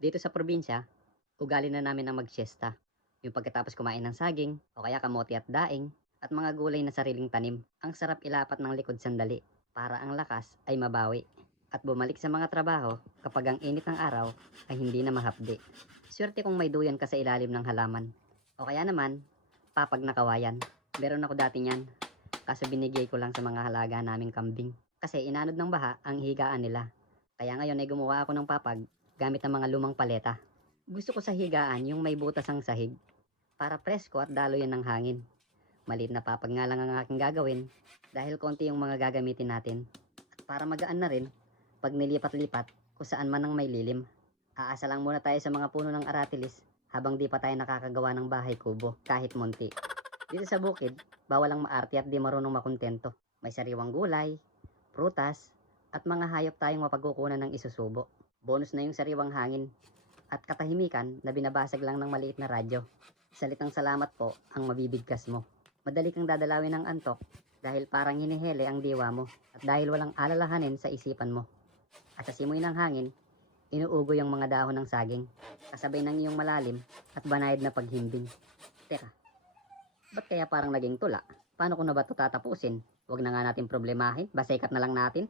Dito sa probinsya, ugali na namin ang magsiesta. Yung pagkatapos kumain ng saging, o kaya kamote at daing, at mga gulay na sariling tanim. Ang sarap ilapat ng likod sandali, para ang lakas ay mabawi. At bumalik sa mga trabaho kapag ang init ng araw ay hindi na mahapdi. Swerte kung may duyan ka sa ilalim ng halaman. O kaya naman, papag na kawayan. Meron ako dati niyan. Kaso binigay ko lang sa mga halaga naming kambing. Kasi inanod ng baha ang higaan nila. Kaya ngayon ay gumawa ako ng papag gamit ang mga lumang paleta. Gusto ko sa higaan yung may butas ang sahig para presko at dalo yan ng hangin. Maliit na papag nga lang ang aking gagawin dahil konti yung mga gagamitin natin. At para magaan na rin, pag nilipat-lipat kung saan man ang may lilim. Aasa lang muna tayo sa mga puno ng aratilis habang di pa tayo nakakagawa ng bahay kubo kahit munti. Dito sa bukid, bawal ang maarte at di marunong makontento. May sariwang gulay, prutas, at mga hayop tayong mapagkukunan ng isusubo. Bonus na yung sariwang hangin at katahimikan na binabasag lang ng maliit na radyo. Salitang salamat po ang mabibigkas mo. Madali kang dadalawin ng antok dahil parang hinihele ang diwa mo at dahil walang alalahanin sa isipan mo. At sa simoy ng hangin, inuugo yung mga dahon ng saging kasabay ng iyong malalim at banayad na paghimbing. Teka, ba't kaya parang naging tula? Paano ko na ba ito tatapusin? Huwag na nga natin problemahin, basikat na lang natin.